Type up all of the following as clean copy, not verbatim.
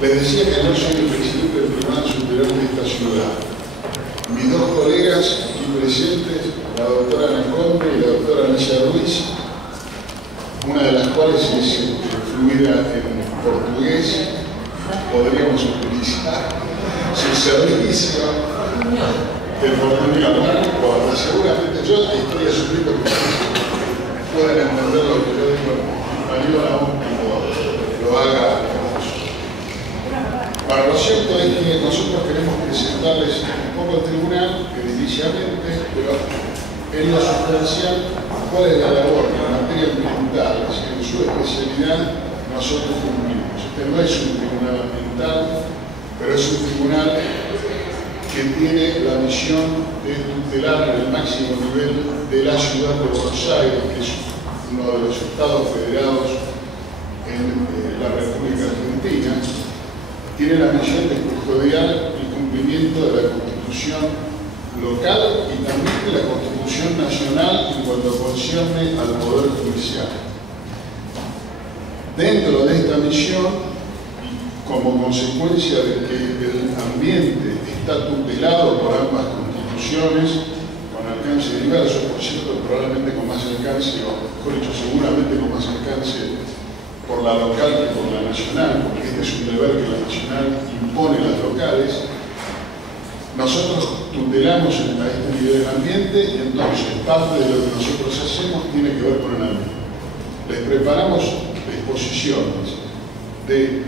Les decía que no soy el presidente del Tribunal Superior de esta ciudad. Mis dos colegas aquí presentes, la doctora Ana Conde y la doctora Alicia Ruiz, una de las cuales es fluida en portugués, podríamos utilizar su servicio de portugués. Bueno, seguramente yo estoy asumiendo que pueden entender lo que yo digo en español, aún lo haga. Bueno, lo cierto es que nosotros queremos presentarles un poco al tribunal, ediliciamente, pero en lo sustancial, cuál es la labor en materia ambiental, en su especialidad, nosotros cumplimos. Este no es un tribunal ambiental, pero es un tribunal que tiene la misión de tutelar en el máximo nivel de la ciudad de Buenos Aires, que es uno de los estados federados en la República Argentina. Tiene la misión de custodiar el cumplimiento de la Constitución local y también de la Constitución nacional en cuanto concierne al Poder Judicial. Dentro de esta misión, como consecuencia de que el ambiente está tutelado por ambas constituciones, con alcance diverso, por cierto, probablemente con más alcance, o mejor dicho, seguramente con más alcance por la local que por la nacional, porque este es un deber que la nacional impone a las locales. Nosotros tutelamos a este nivel del ambiente y entonces parte de lo que nosotros hacemos tiene que ver con el ambiente. Les preparamos exposiciones de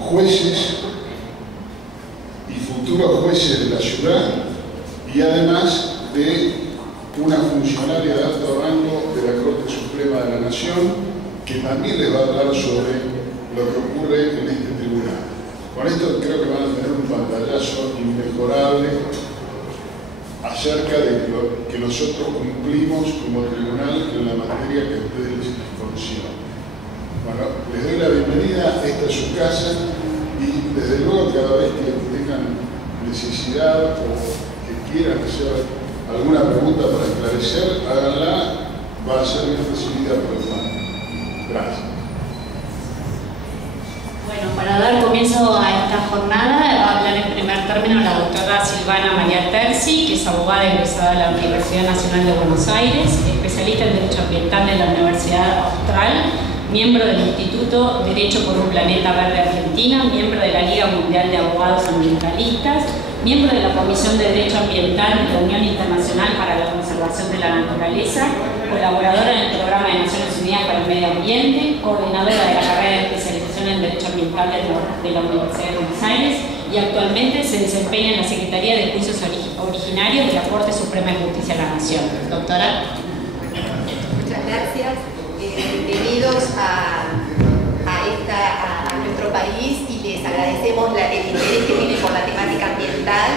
jueces y futuros jueces de la ciudad y además de una funcionaria de alto rango de la Corte Suprema de la Nación, que también les va a hablar sobre lo que ocurre en este tribunal. Con esto creo que van a tener un pantallazo inmejorable acerca de lo que nosotros cumplimos como tribunal en la materia que a ustedes les concierne. Bueno, les doy la bienvenida, esta es su casa y desde luego cada vez que tengan necesidad o que quieran hacer alguna pregunta para esclarecer, háganla, va a ser bien recibida por el panel. Gracias. Bueno, para dar comienzo a esta jornada, va a hablar en primer término la doctora Silvana María Terzi, que es abogada egresada de la Universidad Nacional de Buenos Aires, especialista en Derecho Ambiental de la Universidad Austral, miembro del Instituto Derecho por un Planeta Verde Argentina, miembro de la Liga Mundial de Abogados Ambientalistas, miembro de la Comisión de Derecho Ambiental de la Unión Internacional para la Conservación de la Naturaleza, colaboradora en el Programa de Naciones Unidas para el Medio Ambiente, coordinadora de la carrera de especialización en Derecho Ambiental de la Universidad de Buenos Aires y actualmente se desempeña en la Secretaría de Juicios Originarios de la Corte Suprema de Justicia de la Nación. Doctora. Muchas gracias. Bienvenidos a nuestro país y les agradecemos el interés que tienen por la temática ambiental.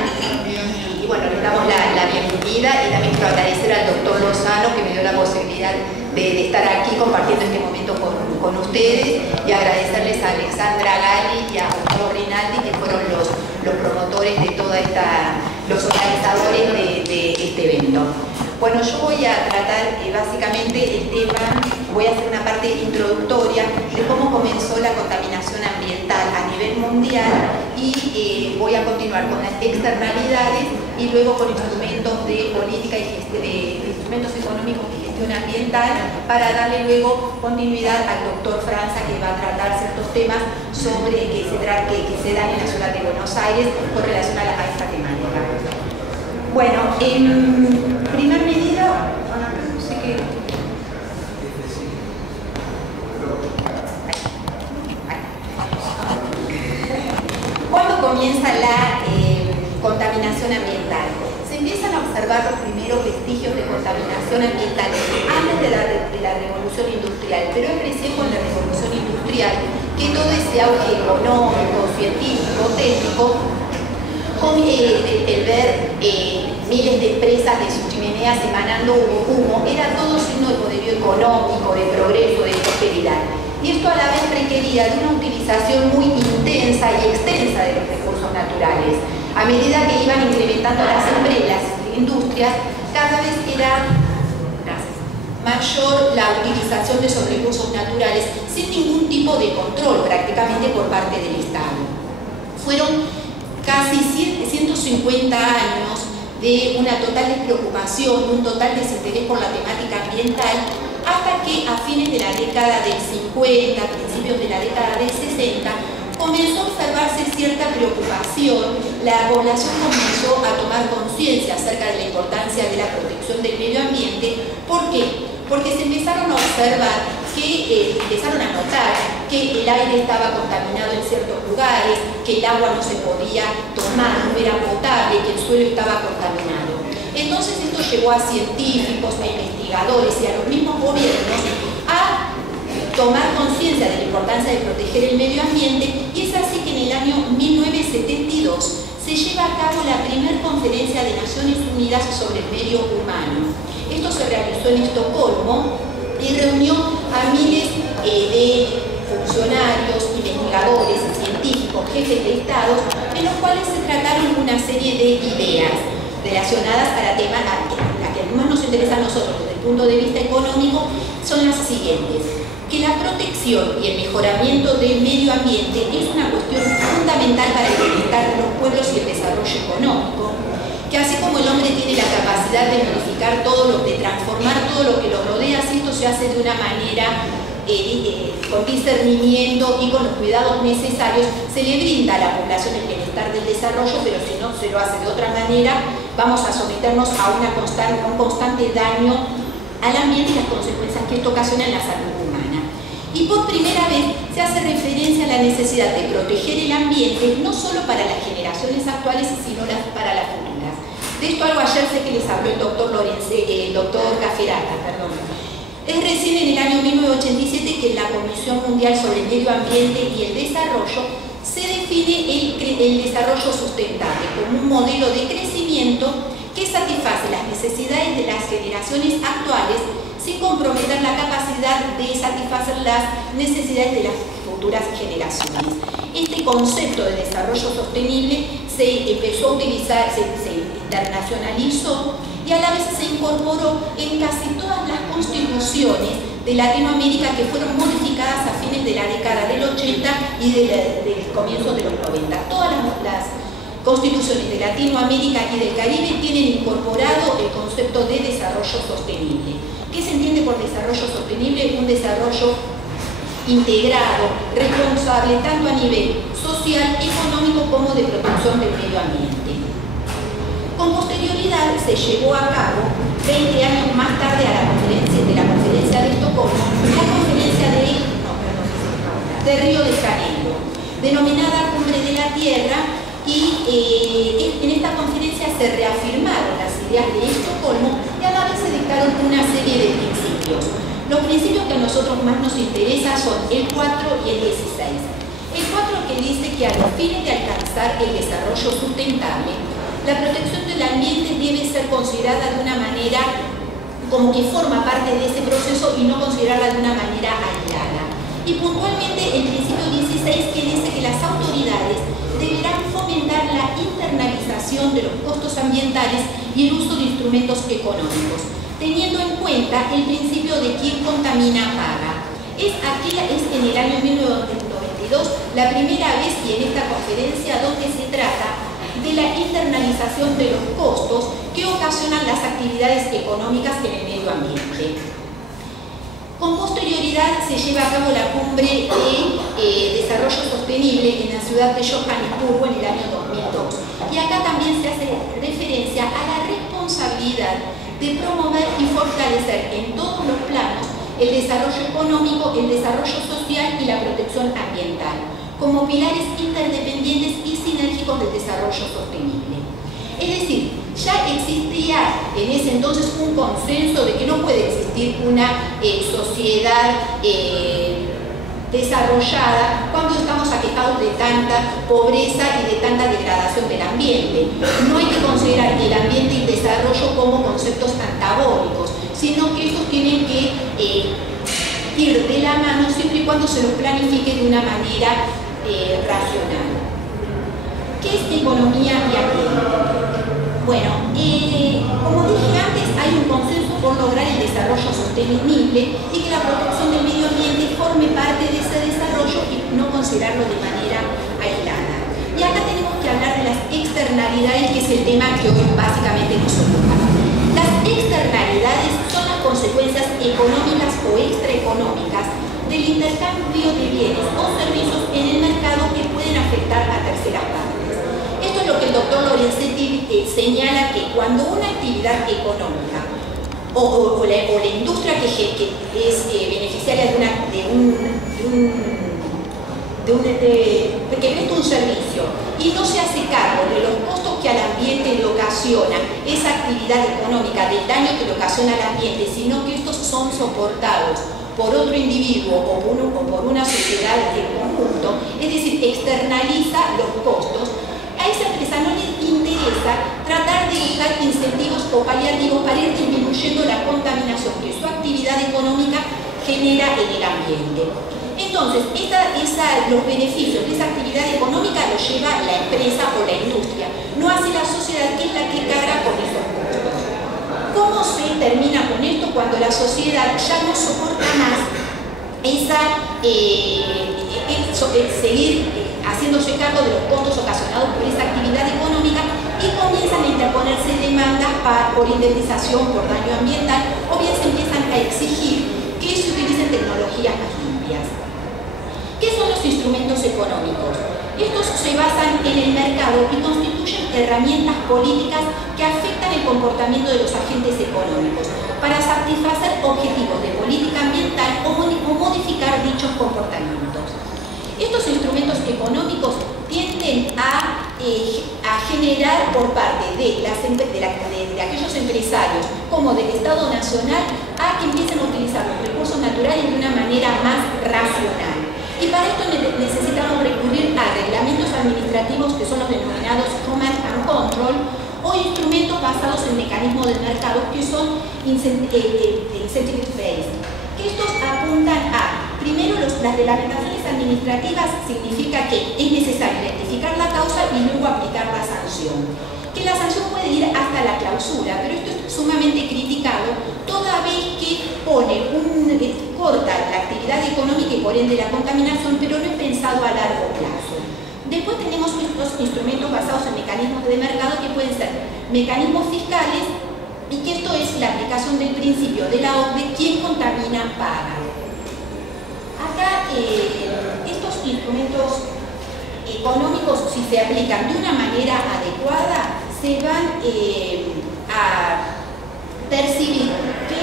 Y bueno, les damos la bienvenida y también quiero agradecer al doctor Lozano que me dio la posibilidad de estar aquí compartiendo este momento con ustedes y agradecerles a Alexandra Gali y a Gustavo Rinaldi que fueron los promotores de toda los organizadores de este evento. Bueno, yo voy a tratar básicamente el tema, voy a hacer una parte introductoria de cómo comenzó la contaminación ambiental a nivel mundial y voy a continuar con las externalidades y luego con instrumentos de política y de instrumentos económicos y gestión ambiental para darle luego continuidad al doctor Franza que va a tratar ciertos temas sobre que se dan en la ciudad de Buenos Aires con relación a esta temática. Bueno, en primer medida, no sé qué. ¿Cuándo comienza la contaminación ambiental? Se empiezan a observar los primeros vestigios de contaminación ambiental antes de la revolución industrial, pero es recién con la revolución industrial que todo ese auge económico, científico, técnico, con el ver miles de empresas de sus chimeneas emanando humo, era todo signo de poderío económico, de progreso, de prosperidad. Y esto a la vez requería de una utilización muy intensa y extensa de los recursos naturales. A medida que iban incrementando las industrias, cada vez era mayor la utilización de esos recursos naturales sin ningún tipo de control prácticamente por parte del Estado. Fueron casi 150 años de una total despreocupación, un total desinterés por la temática ambiental, hasta que a fines de la década del 50, principios de la década del 60, comenzó a observarse cierta preocupación. La población comenzó a tomar conciencia acerca de la importancia de la protección del medio ambiente. ¿Por qué? Porque se empezaron a observar empezaron a notar que el aire estaba contaminado en ciertos lugares, que el agua no se podía tomar, no era potable, que el suelo estaba contaminado. Entonces esto llevó a científicos, a investigadores y a los mismos gobiernos a tomar conciencia de la importancia de proteger el medio ambiente, y es así que en el año 1972 se lleva a cabo la primera conferencia de Naciones Unidas sobre el medio humano. Esto se realizó en Estocolmo y reunió a miles de funcionarios, investigadores, científicos, jefes de estados, en los cuales se trataron una serie de ideas relacionadas a la tema que más nos interesa a nosotros desde el punto de vista económico. Son las siguientes: que la protección y el mejoramiento del medio ambiente es una cuestión fundamental para el bienestar de los pueblos y el desarrollo económico, que así como el hombre tiene la capacidad de modificar de transformar todo lo que lo rodea, si esto se hace de una manera con discernimiento y con los cuidados necesarios, se le brinda a la población el bienestar del desarrollo, pero si no se lo hace de otra manera, vamos a someternos a un constante daño al ambiente y las consecuencias que esto ocasiona en la salud humana. Y por primera vez se hace referencia a la necesidad de proteger el ambiente, no solo para las generaciones actuales, sino para las futuras. De esto algo ayer sé que les habló el doctor Caferata, perdón. Es recién en el año 1987 que en la Comisión Mundial sobre el Medio Ambiente y el Desarrollo se define el desarrollo sustentable como un modelo de crecimiento que satisface las necesidades de las generaciones actuales sin comprometer la capacidad de satisfacer las necesidades de las futuras generaciones. Este concepto de desarrollo sostenible se empezó a utilizar, se internacionalizó y a la vez se incorporó en casi todas las constituciones de Latinoamérica que fueron modificadas a fines de la década del 80 y del comienzo de los 90. Todas las constituciones de Latinoamérica y del Caribe tienen incorporado el concepto de desarrollo sostenible. ¿Qué se entiende por desarrollo sostenible? Un desarrollo integrado, responsable tanto a nivel social, económico como de protección del medio ambiente. Con posterioridad se llevó a cabo, 20 años más tarde a la conferencia de Estocolmo, la conferencia de Río de Janeiro, denominada Cumbre de la Tierra, y en esta conferencia se reafirmaron las ideas de Estocolmo y a la vez se dictaron una serie de principios. Los principios que a nosotros más nos interesan son el 4 y el 16. El 4 que dice que a los fines de alcanzar el desarrollo sustentable, la protección del ambiente debe ser considerada de una manera como que forma parte de ese proceso y no considerarla de una manera aislada. Y puntualmente el principio 16 que dice que las autoridades deberán fomentar la internalización de los costos ambientales y el uso de instrumentos económicos, teniendo en cuenta el principio de quien contamina paga. Es en el año 1992 la primera vez y en esta conferencia donde se trata de la internalización de los costos que ocasionan las actividades económicas en el medio ambiente. Con posterioridad se lleva a cabo la cumbre de desarrollo sostenible en la ciudad de Johannesburgo en el año 2002. Y acá también se hace referencia a la responsabilidad de promover y fortalecer en todos los planos el desarrollo económico, el desarrollo social y la protección ambiental, como pilares interdependientes y sinérgicos del desarrollo sostenible. Es decir, ya existía en ese entonces un consenso de que no puede existir una sociedad desarrollada cuando estamos aquejados de tanta pobreza y de tanta degradación del ambiente. No hay que considerar el ambiente y el desarrollo como conceptos antagónicos, sino que estos tienen que ir de la mano siempre y cuando se los planifique de una manera racional. ¿Qué es economía y ambiente? Bueno, como dije antes, hay un consenso por lograr el desarrollo sostenible y que la protección del medio ambiente forme parte de ese desarrollo y no considerarlo de manera aislada. Y acá es el tema que hoy básicamente nos ocupa. Las externalidades son las consecuencias económicas o extraeconómicas del intercambio de bienes o servicios en el mercado que pueden afectar a terceras partes. Esto es lo que el doctor Lorenzetti señala, que cuando una actividad económica o la industria que es beneficiaria que presta un servicio y no se hace cargo de los costos que al ambiente le ocasiona esa actividad económica, del daño que le ocasiona al ambiente, sino que estos son soportados por otro individuo o por una sociedad en conjunto, es decir, externaliza los costos, a esa empresa no le interesa tratar de buscar incentivos o paliativos para ir disminuyendo la contaminación que su actividad económica genera en el ambiente. Entonces, los beneficios de esa actividad económica los lleva la empresa o la industria, no hace la sociedad, que es la que carga con esos costos. ¿Cómo se termina con esto? Cuando la sociedad ya no soporta más seguir haciéndose cargo de los costos ocasionados por esa actividad económica y comienzan a interponerse demandas por indemnización por daño ambiental, o bien se empiezan a exigir que se utilicen tecnologías más limpias. ¿Qué son los instrumentos económicos? Estos se basan en el mercado y constituyen herramientas políticas que afectan el comportamiento de los agentes económicos para satisfacer objetivos de política ambiental o modificar dichos comportamientos. Estos instrumentos económicos tienden a generar por parte de aquellos empresarios como del Estado Nacional a que empiecen a utilizar los recursos naturales de una manera más racional. Y para esto necesitamos recurrir a reglamentos administrativos que son los denominados Command and Control, o instrumentos basados en mecanismos del mercado que son incentive-based, que estos apuntan a, primero, las reglamentaciones administrativas significa que es necesario identificar la causa y luego aplicar la sanción. Que la sanción puede ir hasta la clausura, pero esto es sumamente criticado toda vez que corta la actividad económica y por ende la contaminación, pero no es pensado a largo plazo. Después tenemos estos instrumentos basados en mecanismos de mercado que pueden ser mecanismos fiscales, y que esto es la aplicación del principio de la OCDE, quien contamina paga. Acá estos instrumentos económicos, si se aplican de una manera adecuada, se van a percibir que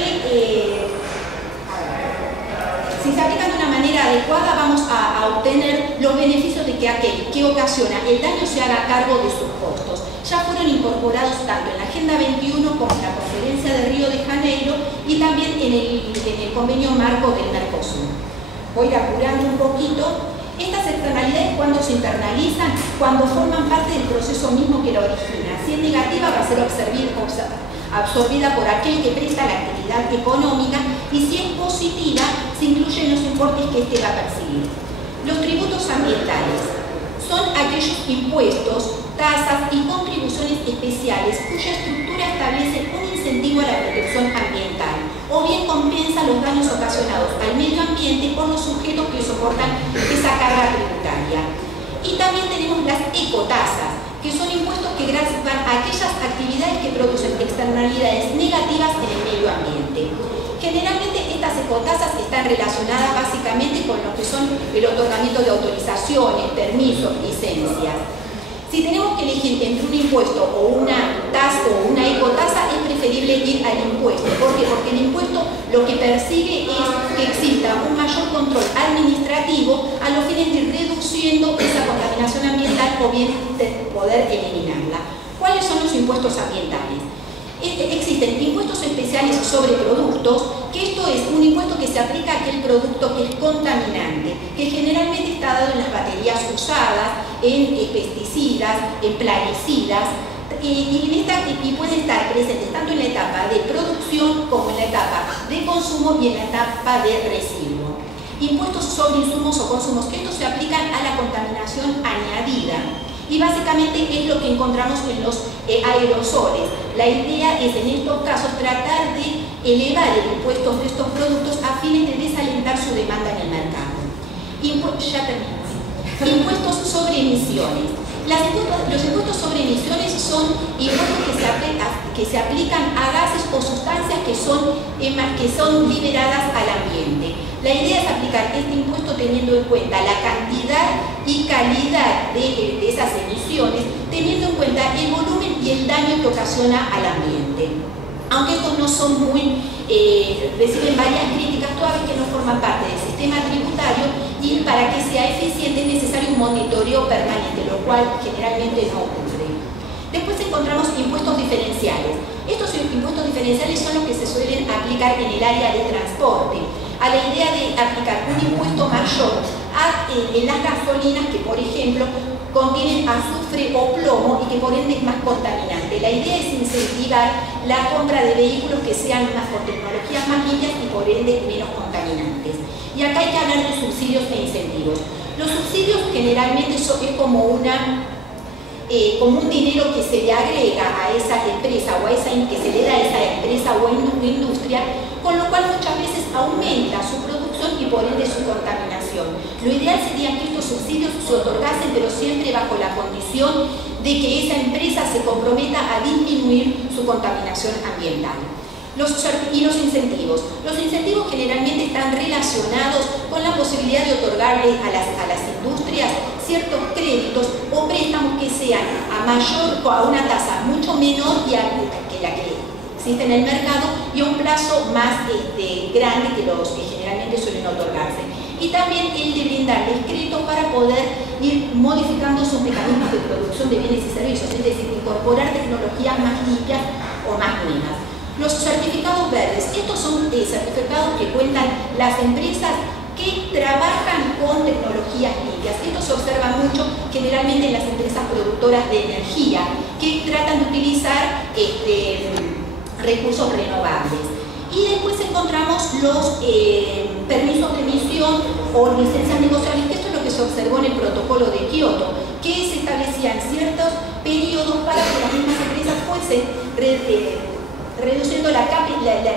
si se aplican de una manera adecuada, vamos a obtener los beneficios de que aquel que ocasiona el daño se haga cargo de sus costos. Ya fueron incorporados tanto en la Agenda 21 como en la Conferencia de Río de Janeiro y también en el convenio marco del Mercosur. Voy apurando un poquito. Estas externalidades, cuando se internalizan, cuando forman parte del proceso mismo que la origina. Si es negativa, va a ser absorbida por aquel que presta la actividad económica, y si es positiva, se incluyen los importes que éste va a percibir. Los tributos ambientales son aquellos impuestos, tasas y contribuciones especiales cuya estructura establece un incentivo a la protección ambiental, o bien compensa los daños ocasionados al medio ambiente por los sujetos que soportan esa carga tributaria. Y también tenemos las ecotasas, que son impuestos que gravan a aquellas actividades que producen externalidades negativas en el medio ambiente. Generalmente estas ecotasas están relacionadas básicamente con lo que son el otorgamiento de autorizaciones, permisos, licencias. Si tenemos que elegir entre un impuesto o una tasa o una ecotasa, es preferible ir al impuesto. ¿Por qué? Porque el impuesto lo que persigue es que exista un mayor control administrativo a los fines de ir reduciendo esa contaminación ambiental o bien de poder eliminarla. ¿Cuáles son los impuestos ambientales? Existen impuestos especiales sobre productos, que esto es un impuesto que se aplica a aquel producto que es contaminante, que generalmente está dado en las baterías usadas, en pesticidas, en plaguicidas, y pueden estar presentes tanto en la etapa de producción como en la etapa de consumo y en la etapa de residuo. Impuestos sobre insumos o consumos, que estos se aplican a la contaminación añadida. Y básicamente es lo que encontramos en los aerosoles. La idea es en estos casos tratar de elevar el impuesto de estos productos a fines de desalentar su demanda en el mercado. Ya termino. Impuestos sobre emisiones. Los impuestos sobre emisiones son impuestos que se aplican a gases o sustancias que son liberadas al ambiente. La idea es aplicar este impuesto teniendo en cuenta la cantidad y calidad de esas emisiones, teniendo en cuenta el volumen y el daño que ocasiona al ambiente. Aunque estos no son reciben varias críticas, todas que no forman parte del sistema tributario, y para que sea eficiente es necesario un monitoreo permanente, lo cual generalmente no ocurre. Después encontramos impuestos diferenciales. Estos impuestos diferenciales son los que se suelen aplicar en el área de transporte, a la idea de aplicar un impuesto mayor en las gasolinas que, por ejemplo, contienen azufre o plomo y que por ende es más contaminante. La idea es incentivar la compra de vehículos que sean con tecnologías más limpias y por ende menos contaminantes. Y acá hay que hablar de subsidios e incentivos. Los subsidios generalmente es como un dinero que se le agrega a esa empresa o que se le da a esa empresa o industria, con lo cual muchas veces aumenta su producción y por ende su contaminación. Lo ideal sería que estos subsidios se otorgasen, pero siempre bajo la condición de que esa empresa se comprometa a disminuir su contaminación ambiental. Y los incentivos. Los incentivos generalmente están relacionados con la posibilidad de otorgarle a las industrias ciertos créditos o préstamos que sean a una tasa mucho menor que la que existe en el mercado y a un plazo más grande que los que generalmente suelen otorgarse. Y también el de brindarles créditos para poder ir modificando sus mecanismos de producción de bienes y servicios, es decir, incorporar tecnologías más limpias o más buenas. Los certificados verdes, estos son certificados que cuentan las empresas que trabajan con tecnologías limpias. Esto se observa mucho generalmente en las empresas productoras de energía que tratan de utilizar recursos renovables. Y después encontramos los permisos de emisión o licencias negociables, que esto es lo que se observó en el protocolo de Kioto, que se establecían ciertos periodos para que las mismas empresas fuesen reduciendo la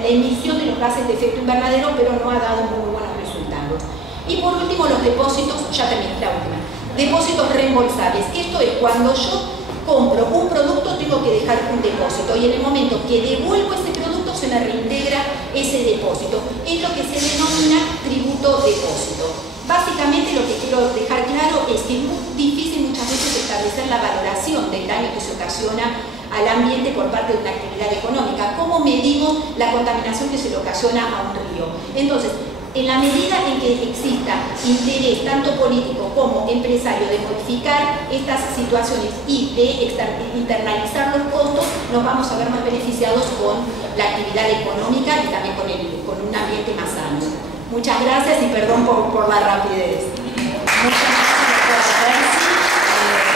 emisión de los gases de efecto invernadero, pero no ha dado muy buenos resultados. Y por último, los depósitos, ya terminé la última, depósitos reembolsables. Esto es cuando yo compro un producto, tengo que dejar un depósito y en el momento que devuelvo ese producto se me reintegra ese depósito. Es lo que se denomina tributo depósito. Básicamente lo que quiero dejar claro es que es muy difícil muchas veces establecer la valoración del daño que se ocasiona al ambiente por parte de una actividad económica. ¿Cómo medimos la contaminación que se le ocasiona a un río? Entonces, en la medida en que exista interés tanto político como empresario de modificar estas situaciones y de internalizar los costos, nos vamos a ver más beneficiados con la actividad económica y también con un ambiente más sano. Muchas gracias y perdón por la rapidez. Muchas gracias, doctora.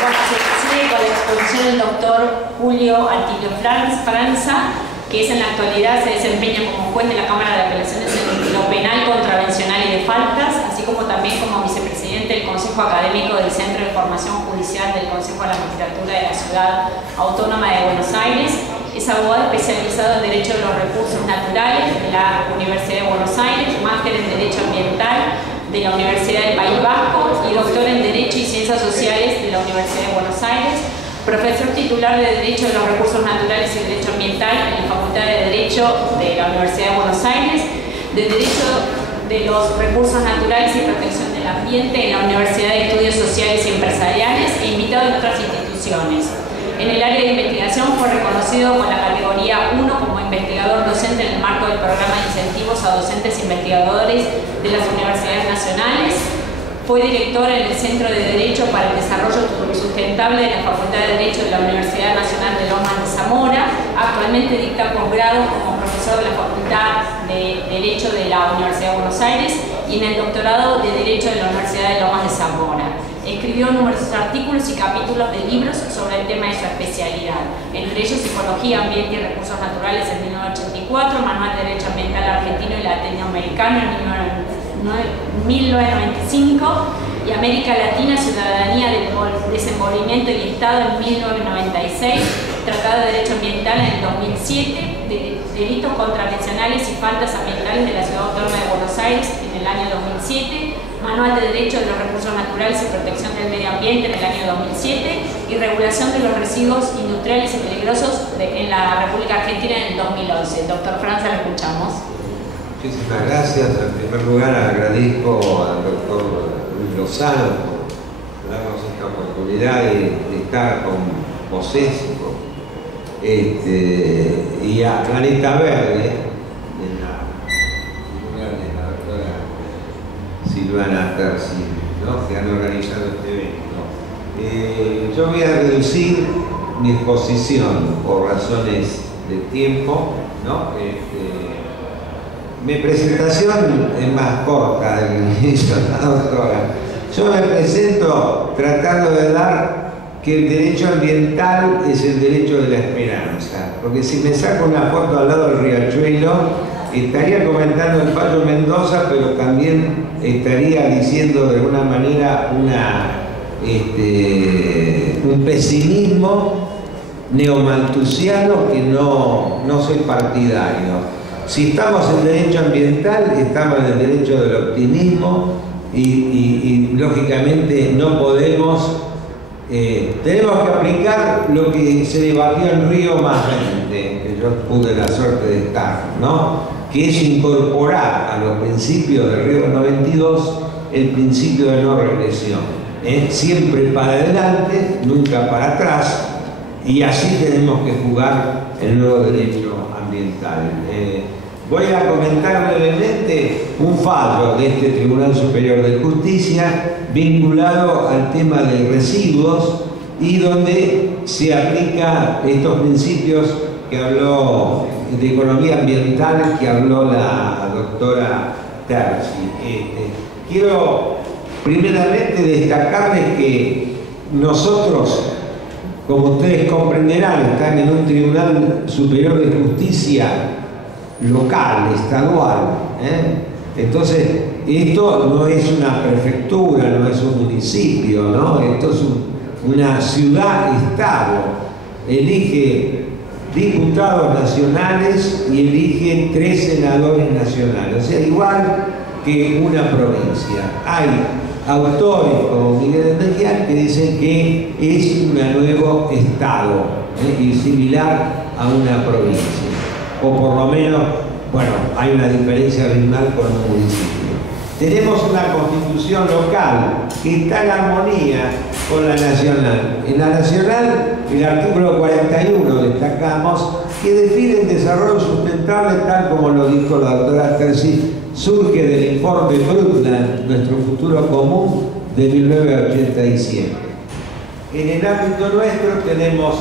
Bueno, se sigue con la exposición del doctor Julio Atilio Franza, que en la actualidad se desempeña como juez de la Cámara de Apelaciones en lo penal, contravencional y de faltas, así como también como vicepresidente del Consejo Académico del Centro de Formación Judicial del Consejo de la Magistratura de la Ciudad Autónoma de Buenos Aires. Es abogado especializado en Derecho de los Recursos Naturales de la Universidad de Buenos Aires, máster en Derecho Ambiental de la Universidad del País Vasco y doctor en Derecho y Ciencias Sociales de la Universidad de Buenos Aires. Profesor titular de Derecho de los Recursos Naturales y Derecho Ambiental en la Facultad de Derecho de la Universidad de Buenos Aires, de Derecho de los Recursos Naturales y Protección del Ambiente en la Universidad de Estudios Sociales y Empresariales e invitado en otras instituciones. En el área de investigación fue reconocido con la categoría 1 como investigador docente en el marco del programa de incentivos a docentes investigadores de las universidades nacionales. Fue director en el Centro de Derecho para el Desarrollo Sustentable de la Facultad de Derecho de la Universidad Nacional de Lomas de Zamora. Actualmente dicta posgrado como profesor de la Facultad de Derecho de la Universidad de Buenos Aires y en el doctorado de Derecho de la Universidad de Lomas de Zamora. Escribió numerosos artículos y capítulos de libros sobre el tema de su especialidad, entre ellos Psicología, Ambiente y Recursos Naturales en 1984, Manual de Derecho Ambiental Argentino y Latinoamericano en 1995 y América Latina, Ciudadanía, Desenvolvimiento y Estado en 1996, Tratado de Derecho Ambiental en el 2007, Delitos Contravencionales y Faltas Ambientales de la Ciudad Autónoma de Buenos Aires en el año 2007, Manual de Derecho de los Recursos Naturales y Protección del Medio Ambiente en el año 2007 y Regulación de los Residuos Industriales y Peligrosos en la República Argentina en el 2011. Doctor Franza, lo escuchamos. Muchísimas gracias. En primer lugar, agradezco al doctor Luis Lozano por darnos esta oportunidad de estar con vocés y a Planeta Verde, en la figura de la doctora Silvana Terzi, ¿no?, que han organizado este evento. Yo voy a reducir mi exposición por razones de tiempo, ¿no? Mi presentación es más corta de lo que hizo la doctora. Yo me presento tratando de dar que el derecho ambiental es el derecho de la esperanza, porque si me saco una foto al lado del riachuelo, estaría comentando el Fallo Mendoza, pero también estaría diciendo de alguna manera un pesimismo neomalthusiano que no soy partidario. Si estamos en derecho ambiental, estamos en el derecho del optimismo y lógicamente no podemos, tenemos que aplicar lo que se debatió en Río más reciente, que yo pude la suerte de estar, ¿no?, que es incorporar a los principios de Río 92 el principio de no regresión, siempre para adelante, nunca para atrás, y así tenemos que jugar el nuevo derecho ambiental. Voy a comentar brevemente un fallo de este Tribunal Superior de Justicia vinculado al tema de residuos y donde se aplica estos principios que habló de economía ambiental, que habló la doctora Terzi. Quiero primeramente destacarles que nosotros, como ustedes comprenderán, están en un Tribunal Superior de Justicia local, estadual. Entonces, esto no es una prefectura, no es un municipio, ¿no? Esto es una ciudad-estado. Elige diputados nacionales y elige 3 senadores nacionales, o sea, igual que una provincia. Hay autores como Miguel Enrique que dicen que es un nuevo estado y similar a una provincia, o por lo menos, bueno, hay una diferencia abismal con un municipio. Tenemos una constitución local que está en armonía con la nacional. En la nacional, el artículo 41, destacamos, que define el desarrollo sustentable tal como lo dijo la doctora Terzi, surge del informe Brundtland, Nuestro Futuro Común, de 1987. En el ámbito nuestro tenemos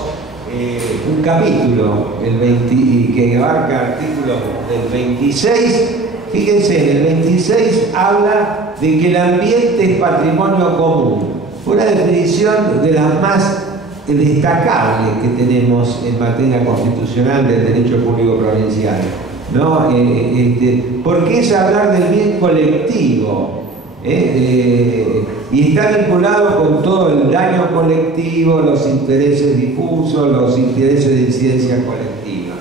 un capítulo que abarca artículos del 26. Fíjense, en el 26 habla de que el ambiente es patrimonio común. Una definición de las más destacables que tenemos en materia constitucional del derecho público provincial, ¿no? Porque es hablar del bien colectivo, y está vinculado con todo el daño colectivo, los intereses difusos, los intereses de incidencia colectiva.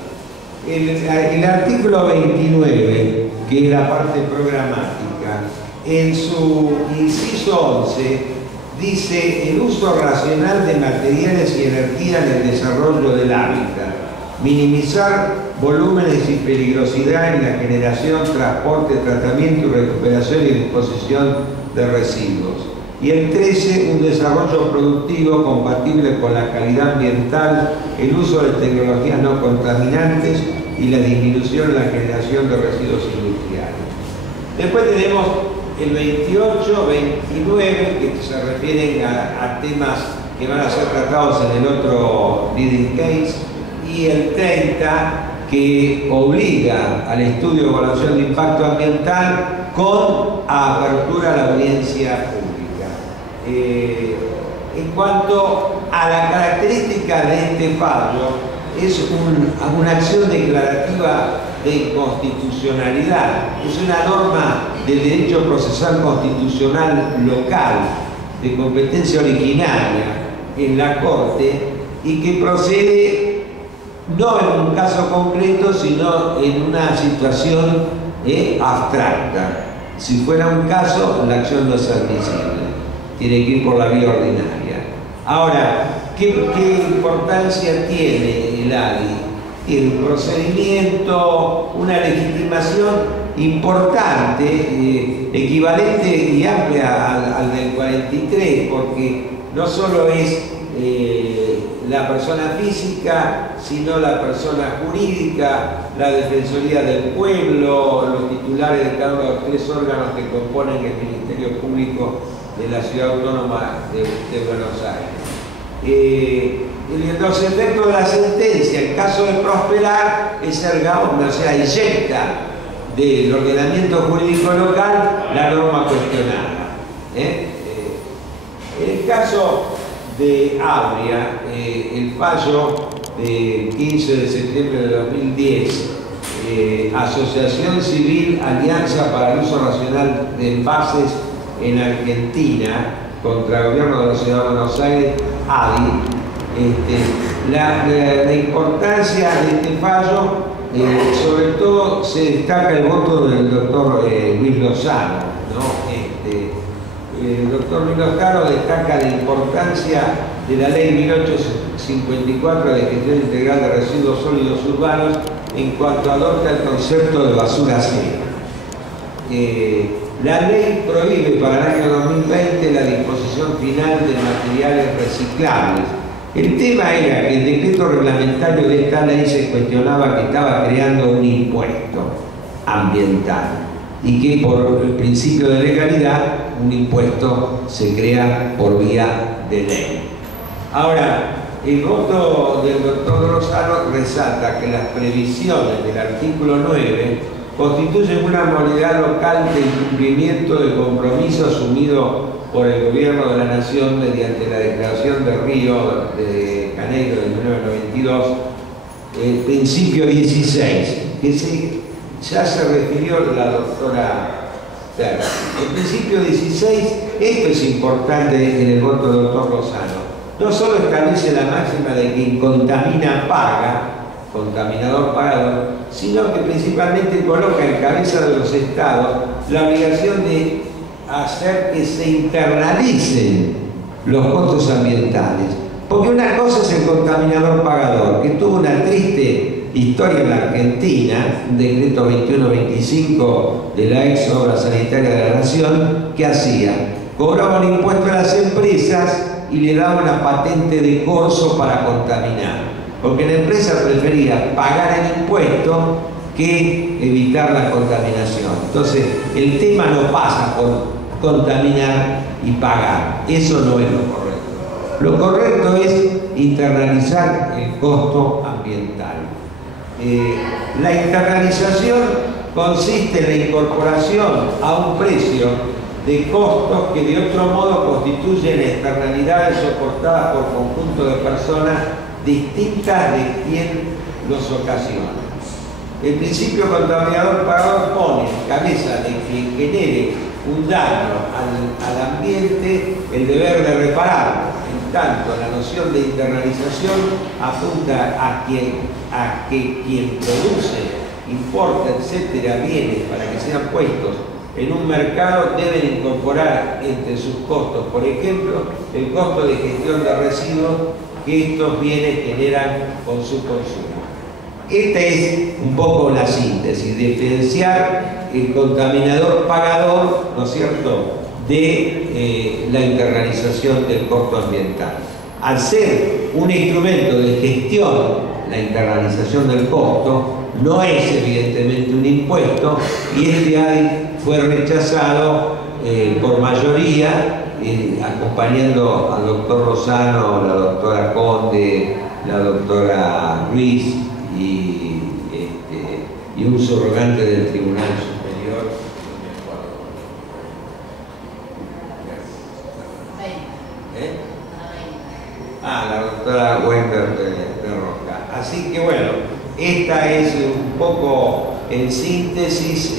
El artículo 29, que es la parte programática, en su inciso 11 dice el uso racional de materiales y energía en el desarrollo del hábitat, minimizar volúmenes y peligrosidad en la generación, transporte, tratamiento y recuperación y disposición de residuos. Y el 13, un desarrollo productivo compatible con la calidad ambiental, el uso de tecnologías no contaminantes y la disminución en la generación de residuos industriales. Después tenemos el 28, 29, que se refieren a temas que van a ser tratados en el otro leading case, y el 30, que obliga al estudio de evaluación de impacto ambiental con apertura a la audiencia pública. En cuanto a la característica de este fallo, es una acción declarativa de inconstitucionalidad. Es una norma del derecho procesal constitucional local, de competencia originaria en la Corte, y que procede no en un caso concreto, sino en una situación abstracta. Si fuera un caso, la acción no es admisible, tiene que ir por la vía ordinaria. Ahora, ¿qué importancia tiene el ADI? Tiene un procedimiento, una legitimación importante, equivalente y amplia al del 43, porque no solo es la persona física, sino la persona jurídica, la Defensoría del Pueblo, los titulares de cada uno de los 3 órganos que componen el Ministerio Público de la Ciudad Autónoma de Buenos Aires. Los efectos de la sentencia, en caso de prosperar, es erga-omnes, o sea, eyecta del ordenamiento jurídico local la norma cuestionada. En el caso de Abria, el fallo del 15 de septiembre de 2010, Asociación Civil Alianza para el Uso Racional de Envases en Argentina, contra el Gobierno de la Ciudad de Buenos Aires, ADI, la importancia de este fallo, sobre todo se destaca el voto del doctor Luis Lozano, ¿no? El doctor Luis Lozano destaca la importancia de la ley 1854 de gestión integral de residuos sólidos urbanos en cuanto adopta el concepto de basura cero. La ley prohíbe para el año 2020 la disposición final de materiales reciclables. El tema era que el decreto reglamentario de esta ley se cuestionaba que estaba creando un impuesto ambiental y que por el principio de legalidad un impuesto se crea por vía de ley. Ahora, el voto del doctor Lozano resalta que las previsiones del artículo 9 constituyen una modalidad local de incumplimiento de compromiso asumido por el Gobierno de la Nación mediante la Declaración de Río de Janeiro de 1992, el principio 16, que ya se refirió la doctora Terra. El principio 16, esto es importante en el voto del doctor Lozano, no solo establece la máxima de quien contamina paga, contaminador pagador, sino que principalmente coloca en cabeza de los estados la obligación de hacer que se internalicen los costos ambientales. Porque una cosa es el contaminador pagador, que tuvo una triste historia en la Argentina, un decreto 2125 de la ex obra sanitaria de la Nación, que hacía, cobraba un impuesto a las empresas y le daba una patente de corso para contaminar, porque la empresa prefería pagar el impuesto que evitar la contaminación. Entonces, el tema no pasa por contaminar y pagar, eso no es lo correcto. Lo correcto es internalizar el costo ambiental. La internalización consiste en la incorporación a un precio de costos que de otro modo constituyen externalidades soportadas por conjunto de personas distintas de quien los ocasiona. El principio contaminador pagador pone en cabeza de quien genere un daño al ambiente el deber de repararlo. En tanto, la noción de internalización apunta a que quien produce, importa, etcétera, bienes para que sean puestos en un mercado deben incorporar entre sus costos, por ejemplo, el costo de gestión de residuos que estos bienes generan con su consumo. Esta es un poco la síntesis, diferenciar el contaminador pagador, ¿no es cierto?, de la internalización del costo ambiental. Al ser un instrumento de gestión, la internalización del costo no es evidentemente un impuesto, y este ADI fue rechazado por mayoría, acompañando al doctor Lozano, la doctora Conde, la doctora Ruiz y un subrogante del Tribunal Superior. La doctora Weinberg de Roca. Así que bueno, esta es un poco en síntesis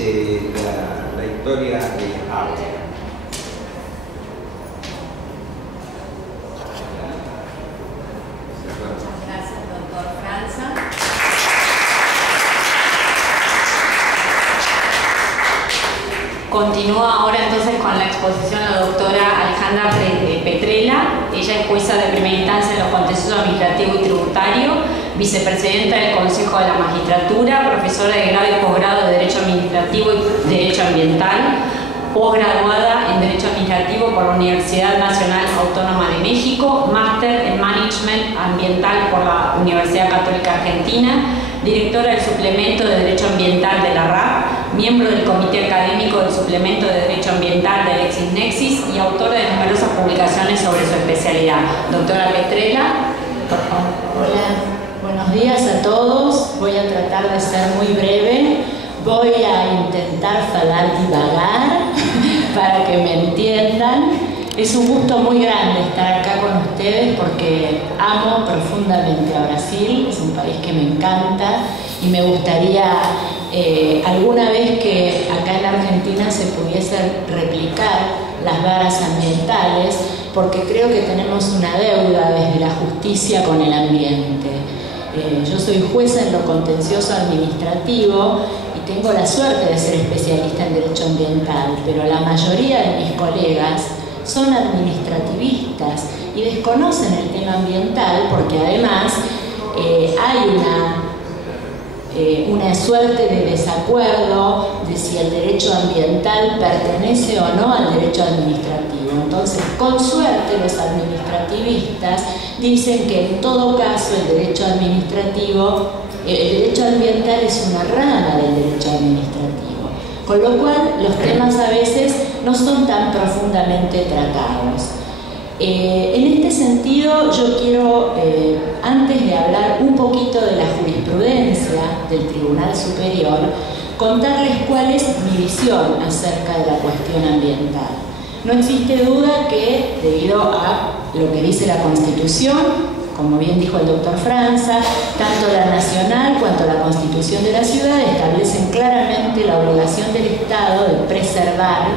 la historia de Abria. Gracias, doctor Franza. Continúa ahora entonces con la exposición la doctora Alejandra Petrella. Ella es jueza de primera instancia en los contenciosos administrativo y tributario, vicepresidenta del Consejo de la Magistratura, profesora de grado y posgrado de Derecho Administrativo y Derecho Ambiental, posgraduada en Derecho Administrativo por la Universidad Nacional Autónoma de México, máster en Management Ambiental por la Universidad Católica Argentina, directora del Suplemento de Derecho Ambiental de la RAP, miembro del Comité Académico del Suplemento de Derecho Ambiental de LexisNexis y autora de numerosas publicaciones sobre su especialidad. Doctora Petrella, por favor. Hola, buenos días a todos. Voy a tratar de ser muy breve. Voy a intentar divagar para que me entiendan. Es un gusto muy grande estar acá con ustedes porque amo profundamente a Brasil. Es un país que me encanta y me gustaría alguna vez que acá en Argentina se pudiese replicar las varas ambientales, porque creo que tenemos una deuda desde la justicia con el ambiente. Yo soy jueza en lo contencioso administrativo y tengo la suerte de ser especialista en derecho ambiental, pero la mayoría de mis colegas son administrativistas y desconocen el tema ambiental porque además hay una suerte de desacuerdo de si el derecho ambiental pertenece o no al derecho administrativo. Entonces, con suerte, los administrativistas dicen que en todo caso el derecho administrativo, el derecho ambiental es una rama del derecho administrativo, con lo cual los temas a veces no son tan profundamente tratados. En este sentido, yo quiero, antes de hablar un poquito de la jurisprudencia del Tribunal Superior, contarles cuál es mi visión acerca de la cuestión ambiental. No existe duda que, debido a lo que dice la Constitución, como bien dijo el doctor Franza, tanto la nacional cuanto la Constitución de la ciudad establecen claramente la obligación del Estado de preservar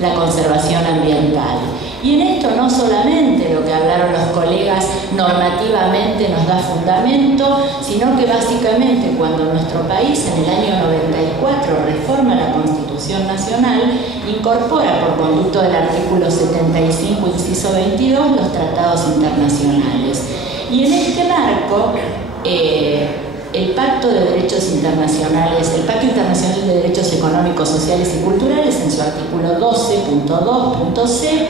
la conservación ambiental. Y en esto no solamente lo que hablaron los colegas normativamente nos da fundamento, sino que básicamente cuando nuestro país en el año 94 reforma la Constitución Nacional, incorpora por conducto del artículo 75, inciso 22, los tratados internacionales. Y en este marco, el Pacto de Derechos Internacionales, el Pacto Internacional de Derechos Económicos, Sociales y Culturales, en su artículo 12.2.c,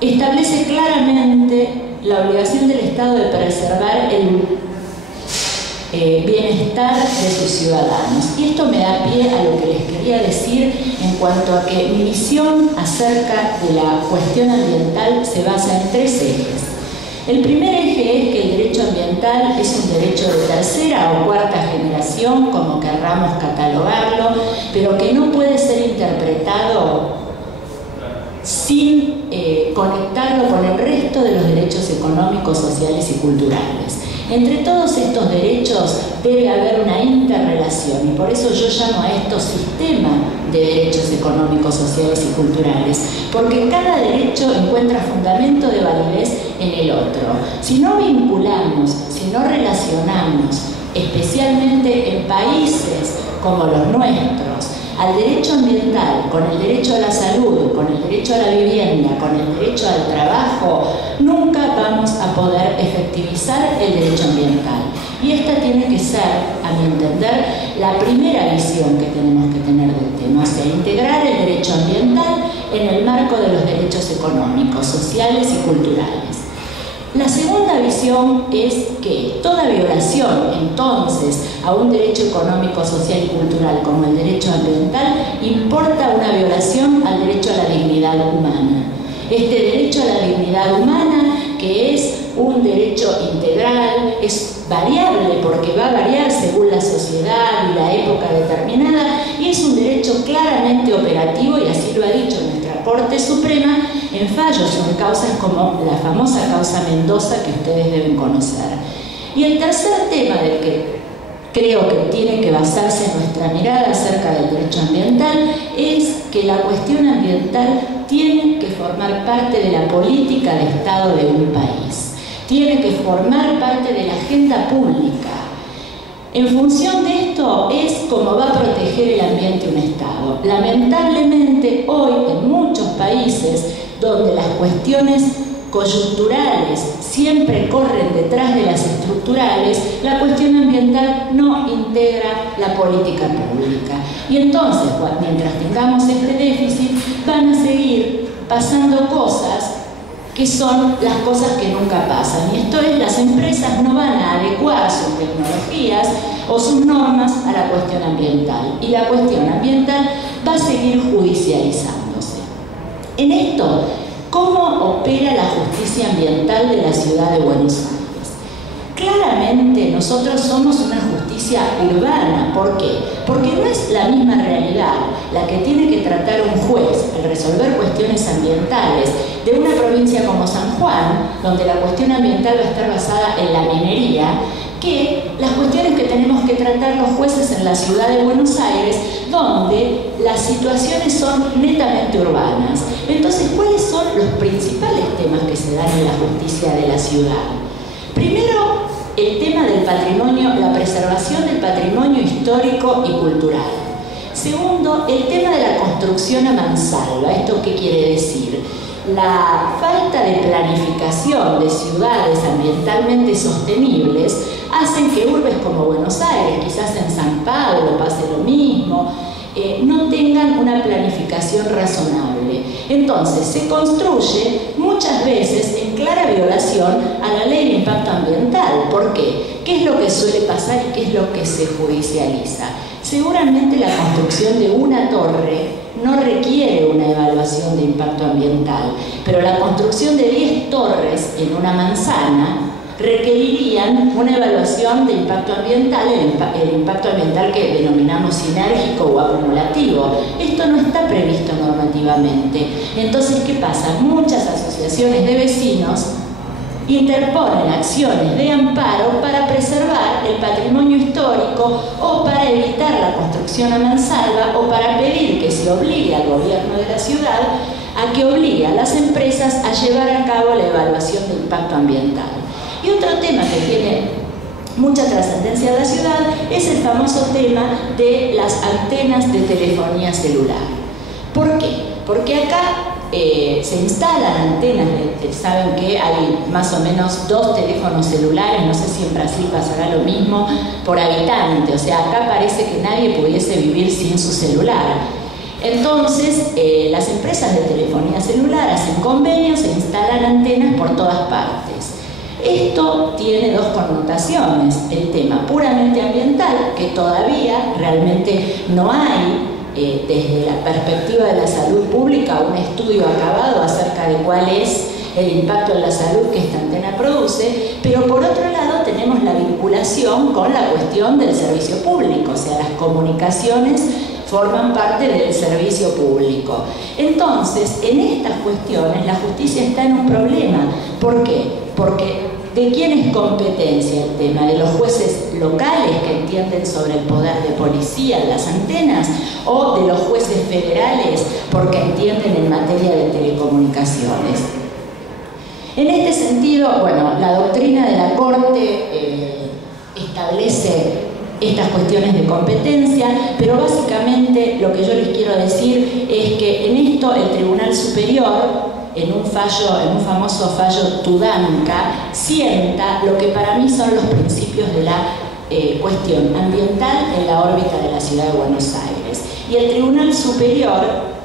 establece claramente la obligación del Estado de preservar el bienestar de sus ciudadanos. Y esto me da pie a lo que les quería decir en cuanto a que mi visión acerca de la cuestión ambiental se basa en tres ejes. El primer eje es que el derecho ambiental es un derecho de tercera o cuarta generación, como querramos catalogarlo, pero que no puede ser interpretado sin conectarlo con el resto de los derechos económicos, sociales y culturales. Entre todos estos derechos debe haber una interrelación y por eso yo llamo a esto sistema de derechos económicos, sociales y culturales, porque cada derecho encuentra fundamento de validez en el otro. Si no vinculamos, si no relacionamos, especialmente en países como los nuestros, al derecho ambiental, con el derecho a la salud, con el derecho a la vivienda, con el derecho al trabajo, nunca vamos a poder efectivizar el derecho ambiental. Y esta tiene que ser, a mi entender, la primera visión que tenemos que tener del tema, o sea, integrar el derecho ambiental en el marco de los derechos económicos, sociales y culturales. La segunda visión es que toda violación, entonces, a un derecho económico, social y cultural como el derecho ambiental, importa una violación al derecho a la dignidad humana. Este derecho a la dignidad humana, que es un derecho integral, es variable porque va a variar según la sociedad y la época determinada, y es un derecho claramente operativo, y así lo ha dicho nuestra Corte Suprema en fallos sobre causas como la famosa causa Mendoza, que ustedes deben conocer. Y el tercer tema del que creo que tiene que basarse nuestra mirada acerca del derecho ambiental es que la cuestión ambiental tiene que formar parte de la política de Estado de un país, tiene que formar parte de la agenda pública. En función de esto es cómo va a proteger el ambiente un Estado. Lamentablemente hoy en muchos países donde las cuestiones coyunturales siempre corren detrás de las estructurales, la cuestión ambiental no integra la política pública. Y entonces, mientras tengamos este déficit, van a seguir pasando cosas que son las cosas que nunca pasan. Y esto es, las empresas no van a adecuar sus tecnologías o sus normas a la cuestión ambiental. Y la cuestión ambiental va a seguir judicializándose. En esto, ¿cómo opera la justicia ambiental de la ciudad de Buenos Aires? Claramente nosotros somos una justicia urbana. ¿Por qué? Porque no es la misma realidad la que tiene que tratar un juez al resolver cuestiones ambientales de una provincia como San Juan, donde la cuestión ambiental va a estar basada en la minería, que las cuestiones que tenemos que tratar los jueces en la ciudad de Buenos Aires, donde las situaciones son netamente urbanas. Entonces, ¿cuáles son los principales temas que se dan en la justicia de la ciudad? Primero, el tema del patrimonio, la preservación del patrimonio histórico y cultural. Segundo, el tema de la construcción a mansalva. ¿Esto qué quiere decir? La falta de planificación de ciudades ambientalmente sostenibles hacen que urbes como Buenos Aires, quizás en San Pablo pase lo mismo, no tengan una planificación razonable. Entonces se construye muchas veces en clara violación a la ley de impacto ambiental. ¿Por qué? ¿Qué es lo que suele pasar y qué es lo que se judicializa? Seguramente la construcción de una torre no requiere una evaluación de impacto ambiental, pero la construcción de 10 torres en una manzana requerirían una evaluación de impacto ambiental, el impacto ambiental que denominamos sinérgico o acumulativo. Esto no está previsto normativamente. Entonces, ¿qué pasa? Muchas asociaciones de vecinos interponen acciones de amparo para preservar el patrimonio histórico o para evitar la construcción a mansalva o para pedir que se obligue al gobierno de la ciudad a que obligue a las empresas a llevar a cabo la evaluación de impacto ambiental. Y otro tema que tiene mucha trascendencia en la ciudad es el famoso tema de las antenas de telefonía celular. ¿Por qué? Porque acá se instalan antenas, saben que hay más o menos 2 teléfonos celulares, no sé si en Brasil pasará lo mismo, por habitante, o sea, acá parece que nadie pudiese vivir sin su celular. Entonces, las empresas de telefonía celular hacen convenios e instalan antenas por todas partes. Esto tiene 2 connotaciones: el tema puramente ambiental, que todavía realmente no hay desde la perspectiva de la salud pública un estudio acabado acerca de cuál es el impacto en la salud que esta antena produce, pero por otro lado tenemos la vinculación con la cuestión del servicio público, o sea, las comunicaciones forman parte del servicio público. Entonces, en estas cuestiones la justicia está en un problema. ¿Por qué? Porque ¿de quién es competencia el tema? ¿De los jueces locales que entienden sobre el poder de policía en las antenas? ¿O de los jueces federales porque entienden en materia de telecomunicaciones? En este sentido, bueno, la doctrina de la Corte establece estas cuestiones de competencia, pero básicamente lo que yo les quiero decir es que en esto el Tribunal Superior, en un famoso fallo Tudanca, sienta lo que para mí son los principios de la cuestión ambiental en la órbita de la ciudad de Buenos Aires. Y el Tribunal Superior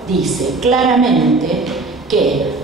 dice claramente que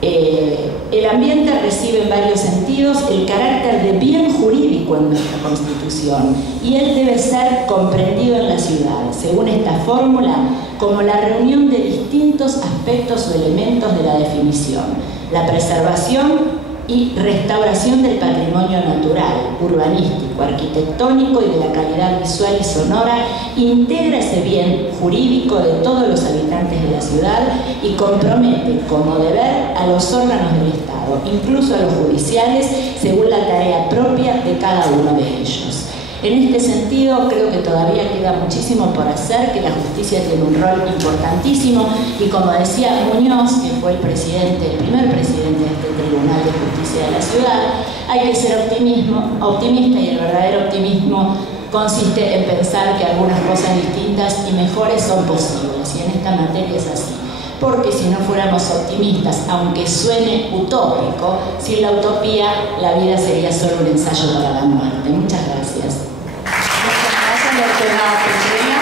el ambiente recibe en varios sentidos el carácter de bien jurídico en nuestra Constitución y él debe ser comprendido en la ciudad, según esta fórmula, como la reunión de distintos aspectos o elementos de la definición, la preservación y restauración del patrimonio natural, urbanístico, arquitectónico y de la calidad visual y sonora, integra ese bien jurídico de todos los habitantes de la ciudad y compromete como deber a los órganos del Estado, incluso a los judiciales, según la tarea propia de cada uno de ellos. En este sentido, creo que todavía queda muchísimo por hacer, que la justicia tiene un rol importantísimo y, como decía Muñoz, que fue el primer presidente de este Tribunal de Justicia de la ciudad, hay que ser optimista y el verdadero optimismo consiste en pensar que algunas cosas distintas y mejores son posibles, y en esta materia es así. Porque si no fuéramos optimistas, aunque suene utópico, sin la utopía la vida sería solo un ensayo para la muerte. Muchas gracias. Muchas gracias, doctora Petrella.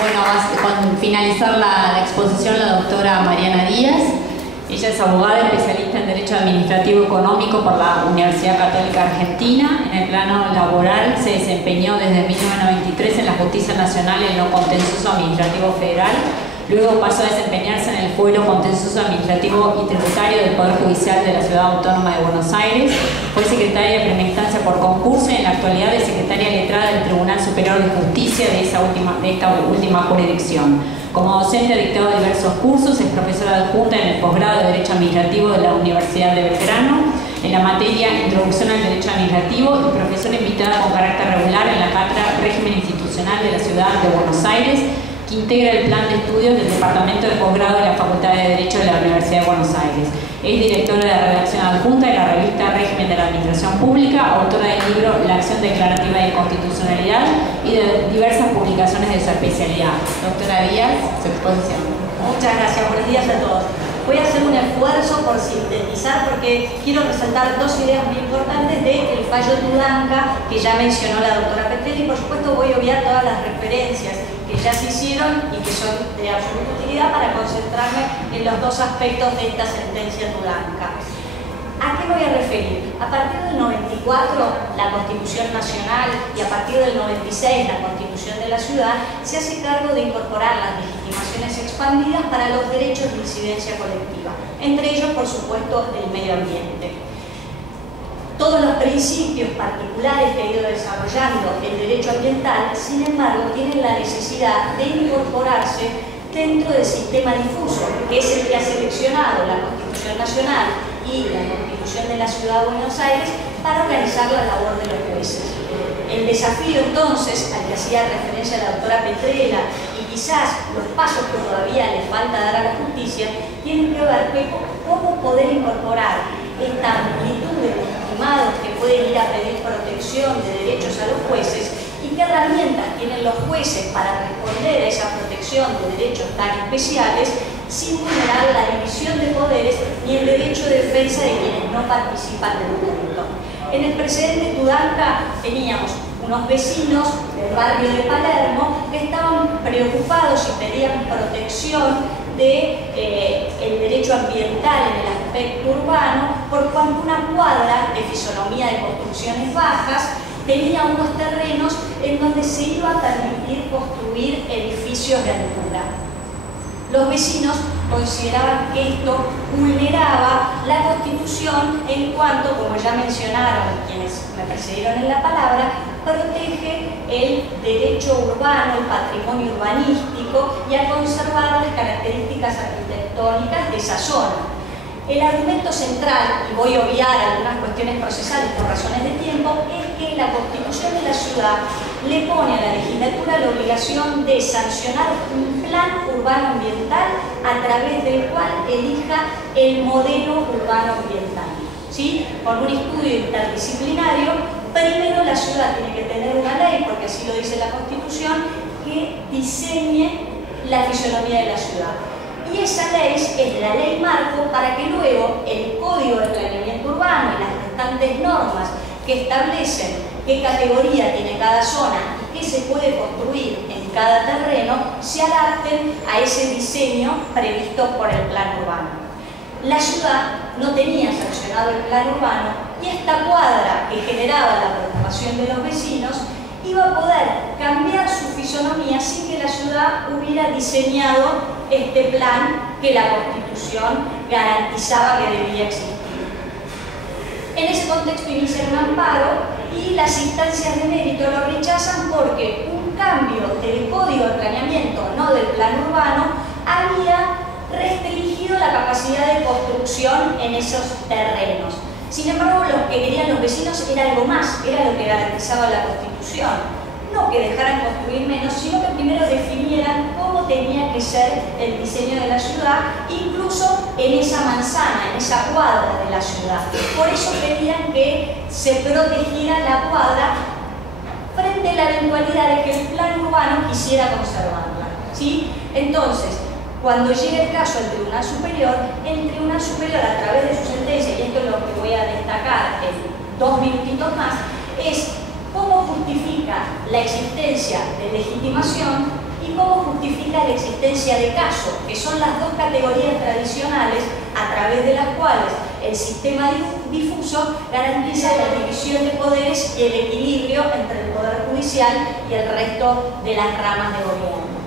Bueno, con finalizar la exposición, la doctora Mariana Díaz. Ella es abogada especialista en Derecho Administrativo Económico por la Universidad Católica Argentina. En el plano laboral se desempeñó desde 1993 en la Justicia Nacional en lo contencioso administrativo federal. Luego pasó a desempeñarse en el Fuero Contencioso Administrativo y Tributario del Poder Judicial de la Ciudad Autónoma de Buenos Aires. Fue secretaria de primera instancia por concurso y en la actualidad es secretaria letrada del Tribunal Superior de Justicia de esta última jurisdicción. Como docente ha dictado diversos cursos, es profesora adjunta en el posgrado de Derecho Administrativo de la Universidad de Belgrano, en la materia Introducción al Derecho Administrativo, y profesora invitada con carácter regular en la cátedra Régimen Institucional de la Ciudad de Buenos Aires, que integra el plan de estudios del Departamento de Posgrado de la Facultad de Derecho de la Universidad de Buenos Aires. Es directora de la redacción adjunta de la revista Régimen de la Administración Pública, autora del libro La Acción Declarativa de Constitucionalidad y de diversas publicaciones de su especialidad. Doctora Díaz, su exposición. Muchas gracias, buenos días a todos. Voy a hacer un esfuerzo por sintetizar porque quiero resaltar dos ideas muy importantes del fallo Tudanca que ya mencionó la doctora Petrella, y por supuesto voy a obviar todas las referencias que ya se hicieron y que son de absoluta utilidad para concentrarme en los dos aspectos de esta sentencia Tudanca. ¿A qué me voy a referir? A partir del 94, la Constitución Nacional, y a partir del 96, la Constitución de la Ciudad, se hace cargo de incorporar las legitimaciones expandidas para los derechos de incidencia colectiva, entre ellos, por supuesto, el medio ambiente. Todos los principios particulares que ha ido desarrollando el derecho ambiental, sin embargo, tienen la necesidad de incorporarse dentro del sistema difuso, que es el que ha seleccionado la Constitución Nacional y la Constitución de la Ciudad de Buenos Aires para organizar la labor de los jueces. El desafío, entonces, al que hacía referencia la doctora Petrella, y quizás los pasos que todavía le falta dar a la justicia, tienen que ver con cómo poder incorporar esta amplitud de legitimados que pueden ir a pedir protección de derechos a los jueces, y qué herramientas tienen los jueces para responder a esa protección de derechos tan especiales sin vulnerar la división de poderes ni el derecho de defensa de quienes no participan del delito. En el precedente Tudanca teníamos unos vecinos del barrio de Palermo que estaban preocupados y pedían protección del derecho ambiental en el aspecto urbano, por cuanto una cuadra de fisonomía de construcciones bajas tenía unos terrenos en donde se iba a permitir construir edificios de altura. Los vecinos consideraban que esto vulneraba la Constitución en cuanto, como ya mencionaron quienes me precedieron en la palabra, protege el derecho urbano, el patrimonio urbanístico y a conservar las características arquitectónicas de esa zona. El argumento central, y voy a obviar algunas cuestiones procesales por razones de tiempo, es que la Constitución de la Ciudad le pone a la legislatura la obligación de sancionar un plan urbano ambiental a través del cual elija el modelo urbano ambiental. ¿Sí? Con un estudio interdisciplinario, primero la ciudad tiene que tener una ley, porque así lo dice la Constitución, que diseñe la fisonomía de la ciudad. Y esa ley es la ley marco para que luego el Código de Planeamiento Urbano y las restantes normas que establecen qué categoría tiene cada zona y qué se puede construir en cada terreno se adapten a ese diseño previsto por el plan urbano. La ciudad no tenía sancionado el plan urbano y esta cuadra que generaba la preocupación de los vecinos iba a poder cambiar su fisonomía sin que la ciudad hubiera diseñado este plan que la Constitución garantizaba que debía existir. En ese contexto inicia un amparo y las instancias de mérito lo rechazan porque un cambio del Código de Planeamiento, no del plan urbano, había restringido la capacidad de construcción en esos terrenos. Sin embargo, lo que querían los vecinos era algo más, era lo que garantizaba la Constitución. No que dejaran construir menos, sino que primero definieran cómo tenía que ser el diseño de la ciudad, incluso en esa manzana, en esa cuadra de la ciudad. Por eso pedían que se protegiera la cuadra ante la eventualidad de que el plan urbano quisiera conservarla, ¿sí? Entonces, cuando llega el caso al Tribunal Superior, el Tribunal Superior, a través de su sentencia, y esto es lo que voy a destacar en 2 minutitos más, es cómo justifica la existencia de legitimación y cómo justifica la existencia de caso, que son las dos categorías tradicionales a través de las cuales el sistema difuso garantiza la división de poderes y el equilibrio entre el Poder Judicial y el resto de las ramas de gobierno.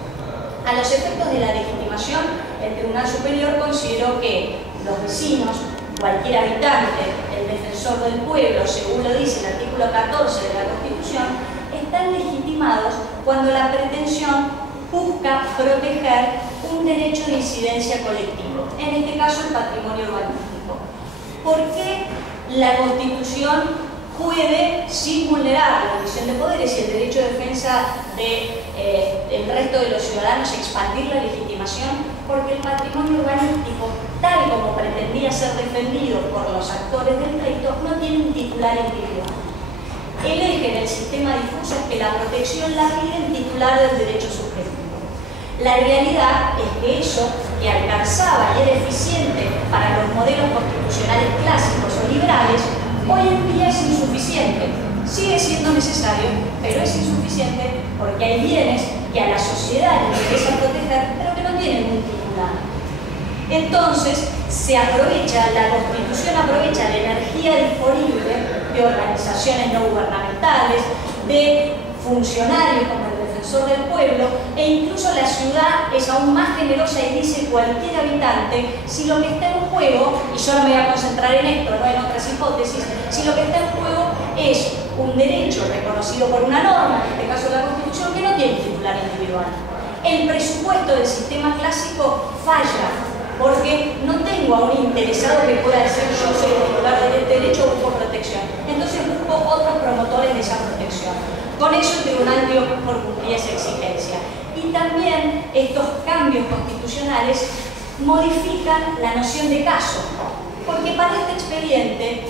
A los efectos de la legitimación, el Tribunal Superior consideró que los vecinos, cualquier habitante, el defensor del pueblo, según lo dice el artículo 14 de la Constitución, están legitimados cuando la pretensión busca proteger un derecho de incidencia colectivo, en este caso el patrimonio urbanístico. ¿Por qué la Constitución puede, sin vulnerar la división de poderes y el derecho de defensa del resto de los ciudadanos, expandir la legitimación? Porque el patrimonio urbanístico, tal como pretendía ser defendido por los actores del pleito, no tiene un titular individual. El eje del sistema difuso es que la protección la pide el titular del derecho subjetivo. La realidad es que eso, que alcanzaba y era eficiente para los modelos constitucionales clásicos o liberales, hoy en día es insuficiente. Sigue siendo necesario, pero es insuficiente porque hay bienes que a la sociedad le interesa proteger, pero que no tienen un titular. Entonces, la Constitución aprovecha la energía disponible de organizaciones no gubernamentales, de funcionarios como el defensor del pueblo, e incluso la ciudad es aún más generosa y dice cualquier habitante, si lo que está en juego, y yo no me voy a concentrar en esto, no en otras hipótesis, si lo que está en juego es un derecho reconocido por una norma, en este caso la Constitución, que no tiene titular individual. El presupuesto del sistema clásico falla, porque no tengo a un interesado que pueda decir yo soy el titular de este derecho, busco protección. Entonces busco otros promotores de esa protección. Con eso el tribunal dio por cumplir esa exigencia. Y también estos cambios constitucionales modifican la noción de caso, porque para este expediente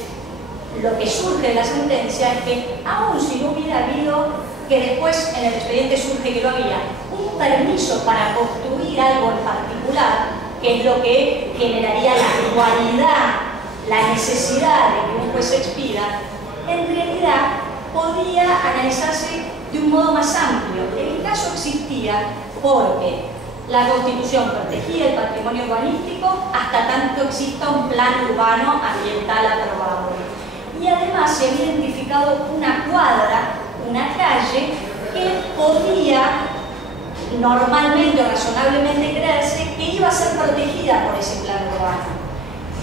lo que surge de la sentencia es que, aun si no hubiera habido, que después en el expediente surge que no había un permiso para construir algo en particular, que es lo que generaría la igualdad, la necesidad de que un juez expida, en realidad podía analizarse de un modo más amplio. El caso existía porque la Constitución protegía el patrimonio urbanístico hasta tanto exista un plan urbano ambiental aprobado. Y además se había identificado una cuadra, una calle, que podía normalmente o razonablemente creerse que iba a ser protegida por ese plan urbano.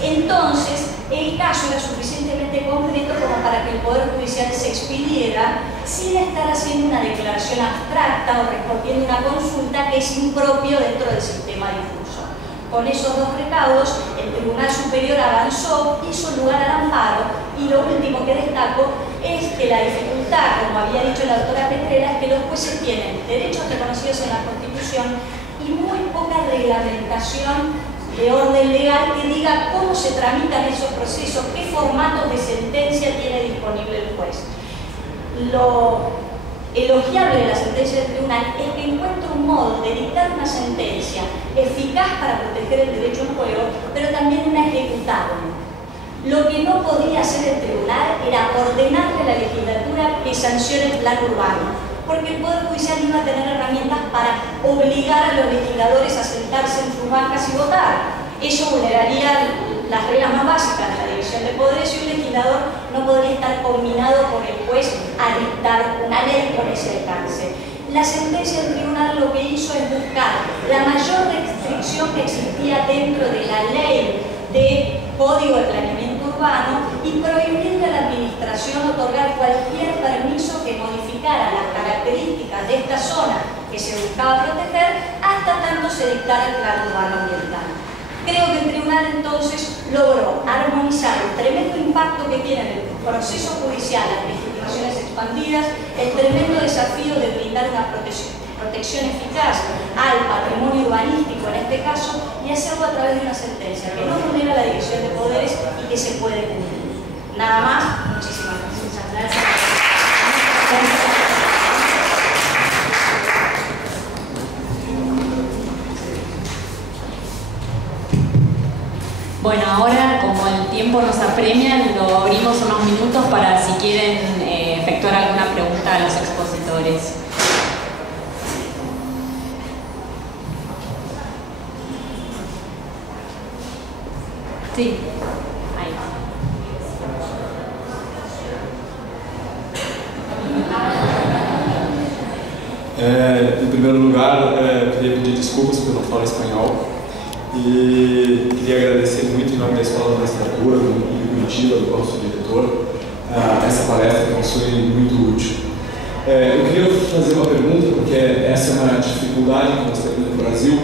Entonces, el caso era suficientemente concreto como para que el Poder Judicial se expidiera sin estar haciendo una declaración abstracta o respondiendo una consulta que es impropio dentro del sistema difuso. Con esos dos recaudos, el Tribunal Superior avanzó, hizo lugar al amparo, y lo último que destaco es que la dificultad, como había dicho la doctora Petrera, es que los jueces tienen derechos reconocidos en la Constitución y muy poca reglamentación de orden legal que diga cómo se tramitan esos procesos, qué formatos de sentencia tiene disponible el juez. Lo elogiable de la sentencia del tribunal es que encuentra un modo de dictar una sentencia eficaz para proteger el derecho en juego, pero también una ejecutable. Lo que no podía hacer el tribunal era ordenarle a la legislatura que sancione el plan urbano, porque el Poder Judicial iba a tener herramientas para obligar a los legisladores a sentarse en sus bancas y votar. Eso vulneraría las reglas más básicas de la división de poderes, y un legislador no podría estar combinado por el juez a dictar una ley con ese alcance. La sentencia del tribunal lo que hizo es buscar la mayor restricción que existía dentro de la ley de Código de Planeamiento Urbano y prohibirle a la administración otorgar cualquier permiso que modificara las características de esta zona que se buscaba proteger hasta tanto se dictara el plan urbano ambiental. Creo que el tribunal entonces logró armonizar el tremendo impacto que tiene en el proceso judicial las legitimaciones expandidas, el tremendo desafío de brindar una protección eficaz al patrimonio urbanístico en este caso, y hacerlo a través de una sentencia que no vulnera la división de poderes y que se puede cumplir. Nada más, muchísimas gracias. Gracias. tiempo nos apremia, lo abrimos unos minutos para si quieren efectuar alguna pregunta a los expositores. Sí, ahí. Em primeiro lugar, queria pedir desculpas porque eu não falo espanhol e queria agradecer muito em nome da Escola da Magistratura, do Curitiba, do qual sou diretor, essa palestra que nos foi muito útil. Eu queria fazer uma pergunta, porque essa é uma dificuldade que nós temos no Brasil.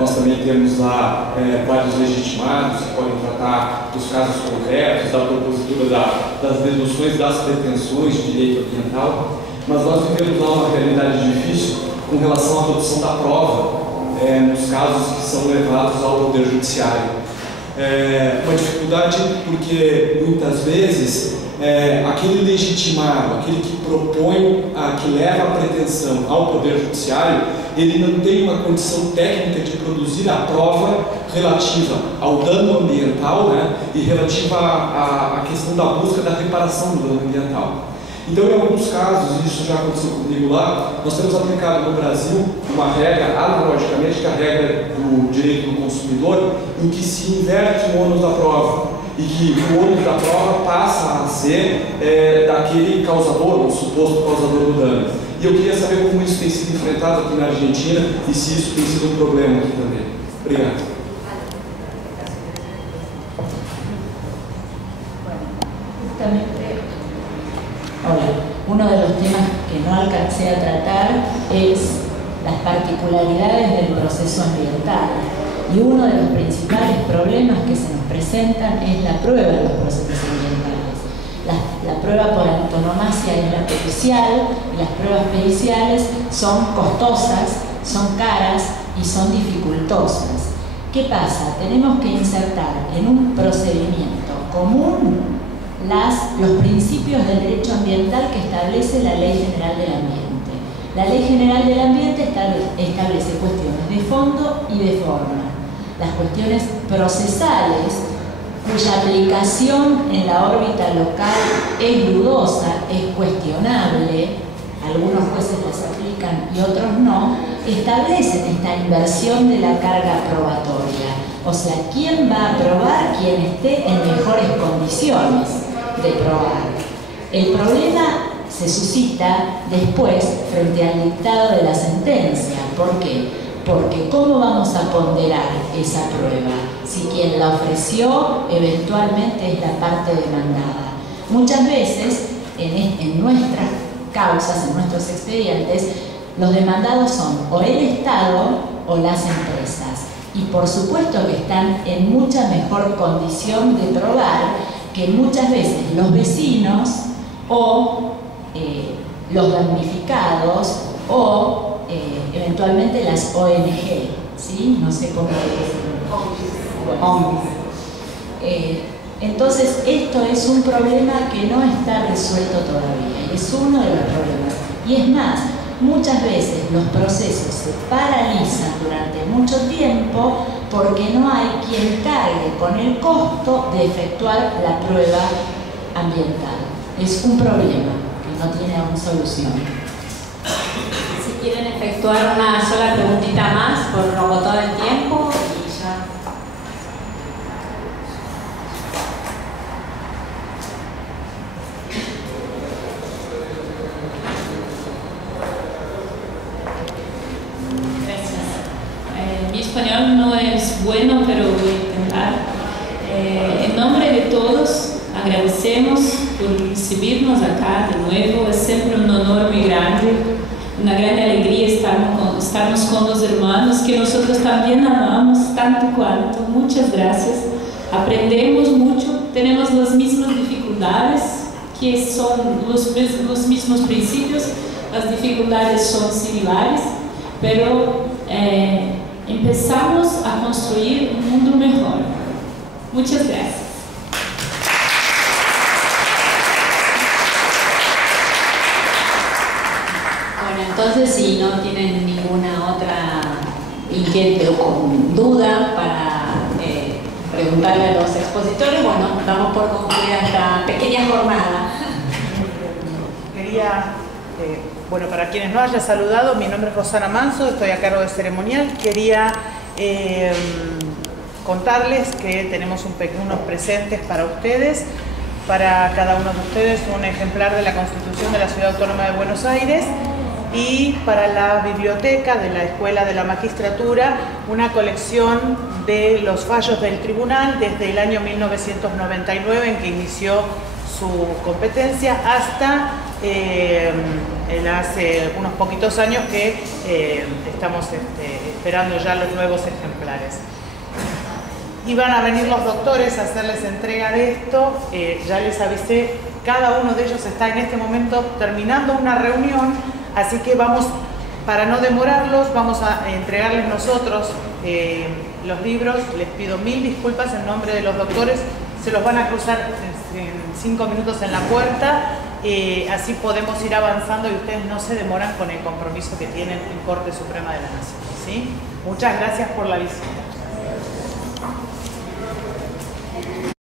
Nós também temos lá vários legitimados que podem tratar dos casos concretos, da propositura das deduções das pretensões de direito ambiental, mas nós vivemos lá uma realidade difícil com relação à produção da prova nos casos que são levados ao Poder Judiciário. Uma dificuldade porque muitas vezes aquele legitimado, aquele que propõe, que leva a pretensão ao Poder Judiciário, ele não tem uma condição técnica de produzir a prova relativa ao dano ambiental, né, e relativa à questão da busca da reparação do dano ambiental. Então, em alguns casos, isso já aconteceu comigo lá, nós temos aplicado no Brasil uma regra, analogicamente, que é a regra do direito do consumidor, em que se inverte o ônus da prova e que o ônus da prova passa a ser daquele causador, o suposto causador do dano. E eu queria saber como isso tem sido enfrentado aqui na Argentina e se isso tem sido um problema aqui também. Obrigado. Hola, uno de los temas que no alcancé a tratar es las particularidades del proceso ambiental. Y uno de los principales problemas que se nos presentan es la prueba de los procesos ambientales. La prueba por antonomasia es la pericial, y las pruebas periciales son costosas, son caras y son dificultosas. ¿Qué pasa? Tenemos que insertar en un procedimiento común los principios del derecho ambiental que establece la Ley General del Ambiente. La Ley General del Ambiente establece cuestiones de fondo y de forma. Las cuestiones procesales, cuya aplicación en la órbita local es dudosa, es cuestionable, algunos jueces las aplican y otros no, establecen esta inversión de la carga probatoria. O sea, ¿quién va a probar? Quien esté en mejores condiciones de probar. El problema se suscita después frente al dictado de la sentencia. ¿Por qué? Porque ¿cómo vamos a ponderar esa prueba? Si quien la ofreció eventualmente es la parte demandada. Muchas veces en nuestras causas, en nuestros expedientes, los demandados son o el Estado o las empresas. Y por supuesto que están en mucha mejor condición de probar que muchas veces los vecinos o los damnificados o eventualmente las ONG, ¿sí? No sé cómo decirlo. Entonces, esto es un problema que no está resuelto todavía, y es uno de los problemas. Y es más, muchas veces los procesos se paralizan durante mucho tiempo porque no hay quien cargue con el costo de efectuar la prueba ambiental. Es un problema que no tiene aún solución. Si quieren efectuar una sola preguntita más por no todo el tiempo y ya. Gracias. Mi español no es bueno, pero voy a intentar. En nombre de todos, agradecemos por recibirnos acá de nuevo. Es siempre un honor muy grande, una gran alegría estarnos con los hermanos que nosotros también amamos tanto cuanto. Muchas gracias. Aprendemos mucho, tenemos las mismas dificultades, que son los mismos principios, las dificultades son similares, pero empezamos a construir un mundo mejor. Muchas gracias. Entonces, si no tienen ninguna otra inquietud o duda para preguntar, preguntarle a los expositores. Bueno, damos por concluida esta pequeña jornada. Quería, bueno, para quienes no haya saludado, mi nombre es Rosana Manso, estoy a cargo de ceremonial. Quería contarles que tenemos unos presentes para ustedes, para cada uno de ustedes un ejemplar de la Constitución de la Ciudad Autónoma de Buenos Aires, y para la biblioteca de la Escuela de la Magistratura una colección de los fallos del tribunal desde el año 1999 en que inició su competencia hasta hace unos poquitos años que estamos esperando ya los nuevos ejemplares. Y van a venir los doctores a hacerles entrega de esto. Ya les avisé, cada uno de ellos está en este momento terminando una reunión, así que vamos, para no demorarlos, vamos a entregarles nosotros los libros. Les pido mil disculpas en nombre de los doctores, se los van a cruzar en 5 minutos en la puerta, así podemos ir avanzando y ustedes no se demoran con el compromiso que tienen en Corte Suprema de la Nación, ¿sí? Muchas gracias por la visita.